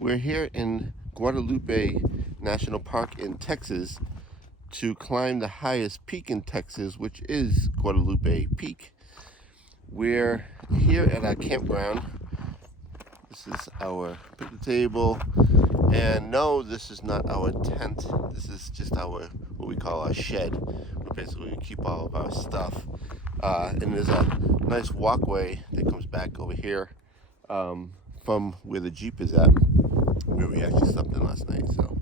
We're here in Guadalupe National Park in Texas to climb the highest peak in Texas, which is Guadalupe Peak. We're here at our campground. This is our picnic table, and no, this is not our tent. This is just our, what we call our shed, where basically we keep all of our stuff. And there's a nice walkway that comes back over here from where the Jeep is at, where we actually slept in last night. So,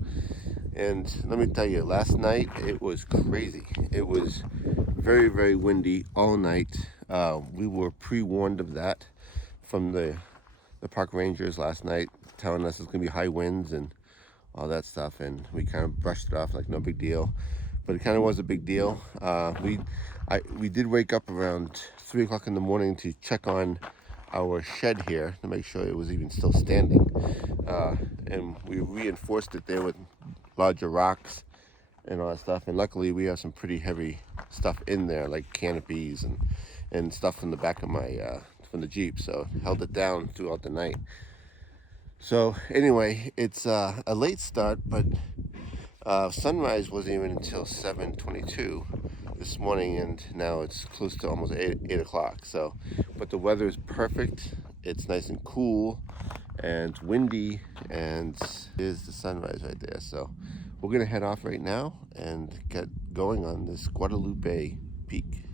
and let me tell you, last night it was crazy. It was very, very windy all night. We were pre-warned of that from the park rangers last night, telling us it's gonna be high winds and all that stuff, and we kind of brushed it off like no big deal, but it kind of was a big deal. We did wake up around 3 o'clock in the morning to check on our shed here to make sure it was even still standing, and we reinforced it there with larger rocks and all that stuff. And luckily we have some pretty heavy stuff in there, like canopies and stuff from the back of my from the Jeep, so held it down throughout the night. So anyway, it's a late start, but sunrise wasn't even until 7:22 this morning, and now it's close to almost 8 o'clock. So, but the weather is perfect. It's nice and cool and windy, and there's the sunrise right there. So we're gonna head off right now and get going on this Guadalupe Peak.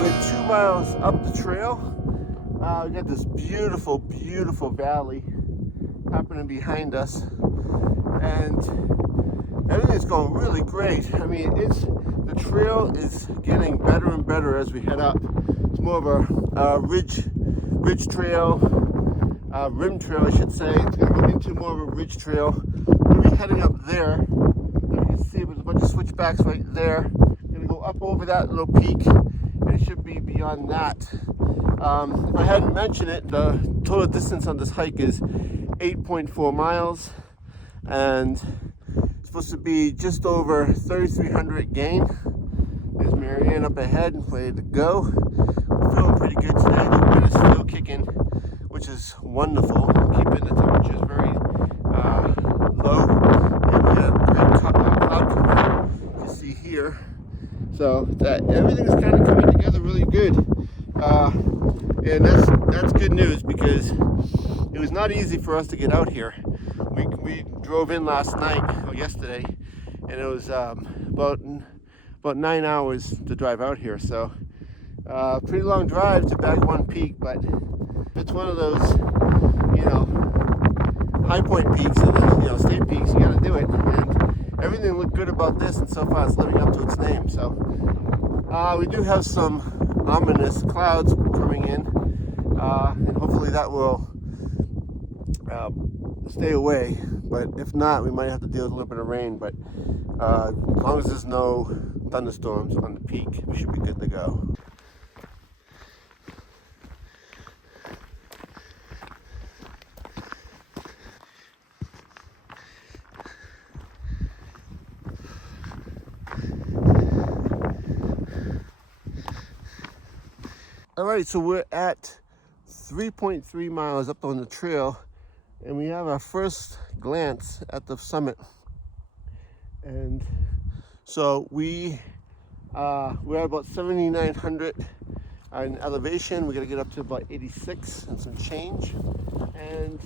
We're 2 miles up the trail. We got this beautiful, beautiful valley happening behind us, and everything's going really great. I mean, the trail is getting better and better as we head up. It's more of a ridge trail, rim trail, I should say. It's going to go into more of a ridge trail. We're going to be heading up there. As you can see, there's a bunch of switchbacks right there. We're going to go up over that little peak. It should be beyond that. If I hadn't mentioned it, the total distance on this hike is 8.4 miles, and it's supposed to be just over 3,300 gain. There's Marianne up ahead, ready to go. We're feeling pretty good today. The wind is still kicking, which is wonderful, keeping the temperatures very low, and we have great cloud cover you see here. So that everything is kind of coming together really good, and that's good news, because it was not easy for us to get out here. We drove in last night or yesterday, and it was about 9 hours to drive out here. So pretty long drive to Guadalupe Peak, but it's one of those, you know, high point peaks and state peaks. You got to do it, and everything looked good about this, and so far it's living up to its name. So we do have some ominous clouds coming in, and hopefully that will stay away. But if not, we might have to deal with a little bit of rain. But as long as there's no thunderstorms on the peak, we should be good to go. All right, so we're at 3.3 miles up on the trail, and we have our first glance at the summit. And so we're at about 7,900 in elevation. We're gonna get up to about 86 and some change, and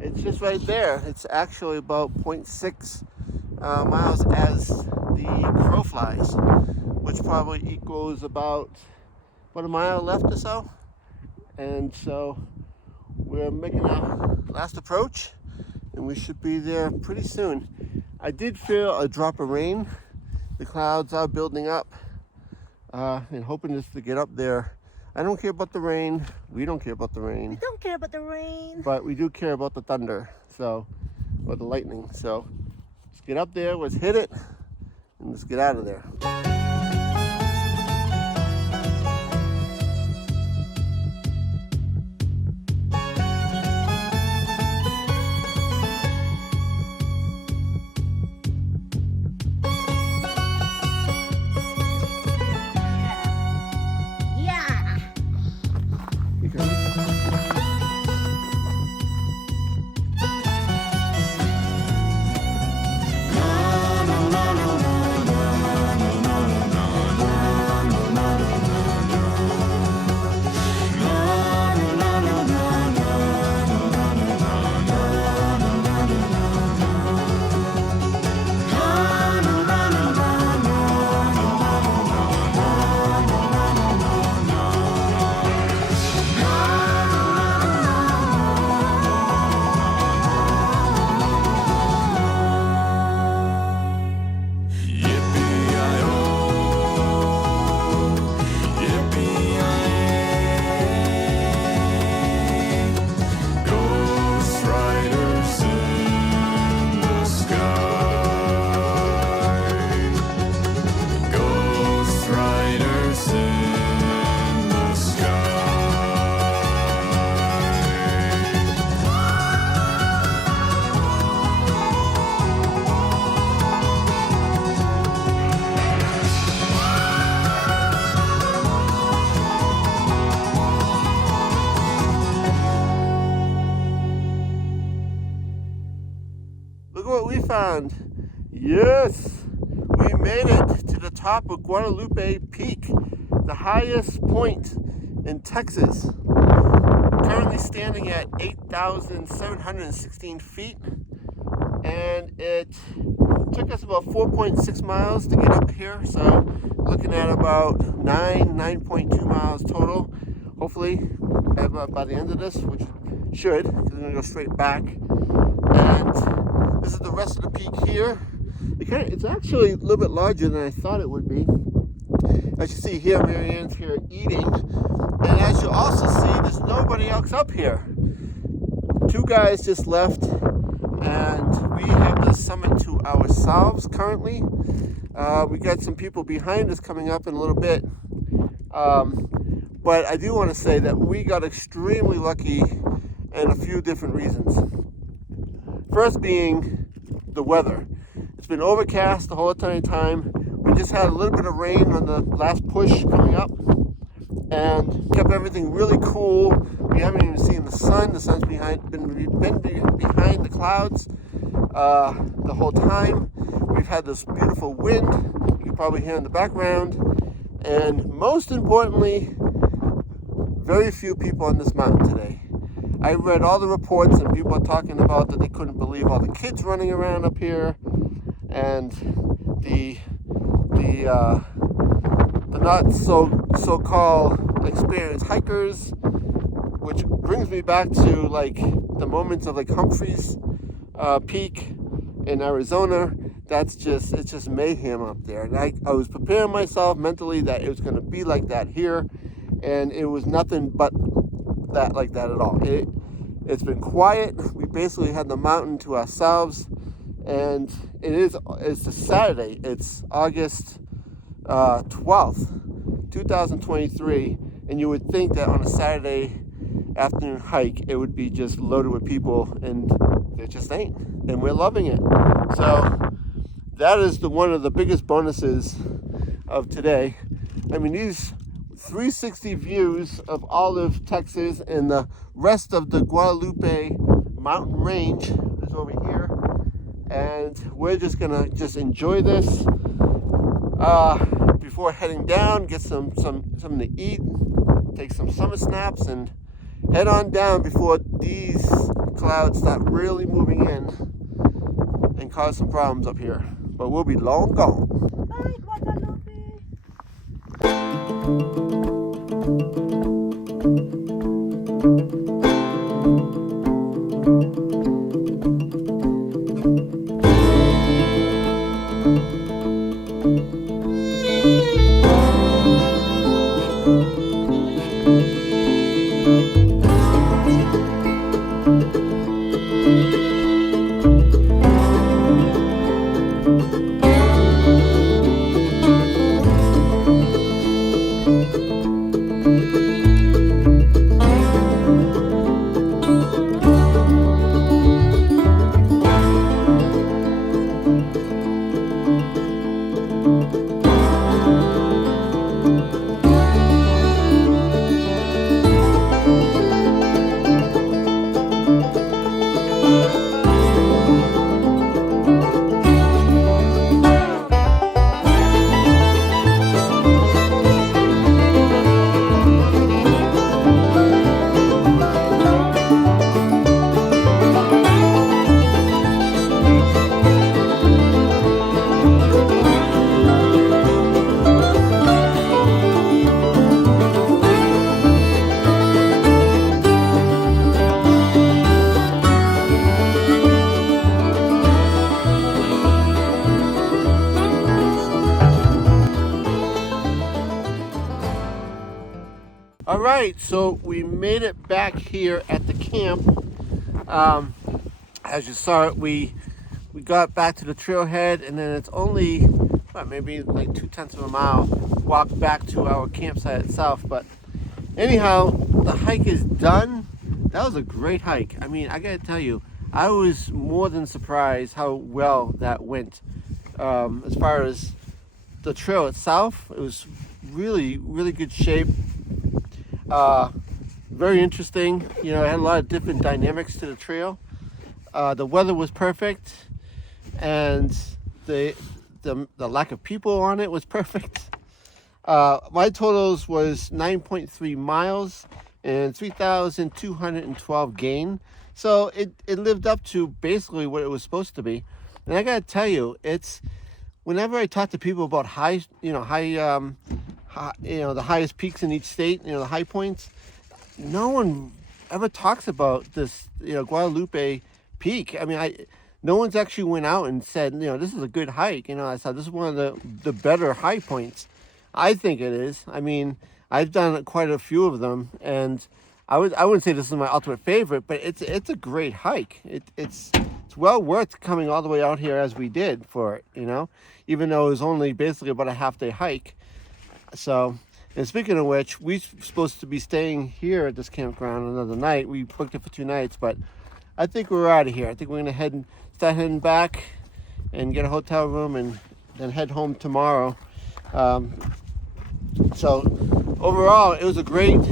it's just right there. It's actually about 0.6 miles as the crow flies, which probably equals about a mile left or so. And so we're making our last approach, and we should be there pretty soon. I did feel a drop of rain. The clouds are building up, and hoping just to get up there. I don't care about the rain. We don't care about the rain. We don't care about the rain. But we do care about the thunder, or the lightning. So let's get up there, let's hit it, and let's get out of there. What we found. Yes, we made it to the top of Guadalupe Peak, the highest point in Texas. Currently standing at 8,716 feet, and it took us about 4.6 miles to get up here. So looking at about 9.2 miles total. Hopefully by the end of this, which should, because we're gonna go straight back. And this is the rest of the peak here. It's actually a little bit larger than I thought it would be. As you see here, Marianne's here eating. And as you also see, there's nobody else up here. Two guys just left, and we have the summit to ourselves currently. We got some people behind us coming up in a little bit. But I do want to say that we got extremely lucky in a few different reasons. First being the weather. It's been overcast the whole entire time. We just had a little bit of rain on the last push coming up, and kept everything really cool. We haven't even seen the sun. The sun's been behind the clouds the whole time. We've had this beautiful wind, you can probably hear in the background, and most importantly, very few people on this mountain today. I read all the reports, and people are talking about that they couldn't believe all the kids running around up here, and the not so-called experienced hikers, which brings me back to like the moments of like Humphreys Peak in Arizona. It's just mayhem up there, and I was preparing myself mentally that it was going to be like that here, and it was nothing but that like that at all. It's been quiet. We basically had the mountain to ourselves, and it's a Saturday. It's August 12th, 2023, and you would think that on a Saturday afternoon hike it would be just loaded with people, and it just ain't, and we're loving it. So that is one of the biggest bonuses of today. I mean, these 360 views of Olive, Texas, and the rest of the Guadalupe mountain range is over here, and we're just gonna enjoy this before heading down, get something to eat, take some summer snaps, and head on down before these clouds start really moving in and cause some problems up here. But we'll be long gone. Bye, Guadalupe. All right, so we made it back here at the camp. As you saw, we got back to the trailhead, and then it's only maybe like 0.2 of a mile walk back to our campsite itself. But anyhow, the hike is done. That was a great hike. I mean, I gotta tell you, I was more than surprised how well that went. As far as the trail itself, it was really, really good shape. Very interesting. You know, it had a lot of different dynamics to the trail. The weather was perfect, and the lack of people on it was perfect. My totals was 9.3 miles and 3,212 gain. So it lived up to basically what it was supposed to be. And I gotta tell you, it's whenever I talk to people about the highest peaks in each state, the high points, no one ever talks about this, Guadalupe Peak. I mean, no one's actually went out and said, this is a good hike. I said this is one of the better high points. I think it is. I mean, I've done quite a few of them, and I wouldn't say this is my ultimate favorite, but it's a great hike. It's well worth coming all the way out here as we did for it, even though it was only basically about a half-day hike. So, and speaking of which, we're supposed to be staying here at this campground another night. We booked it for 2 nights, but I think we're out of here. I think we're gonna start heading back and get a hotel room and then head home tomorrow. So overall, it was a great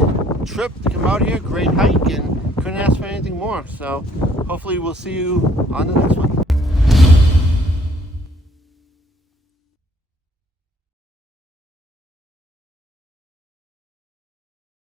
trip to come out here, great hike, and couldn't ask for anything more. So hopefully we'll see you on the next one.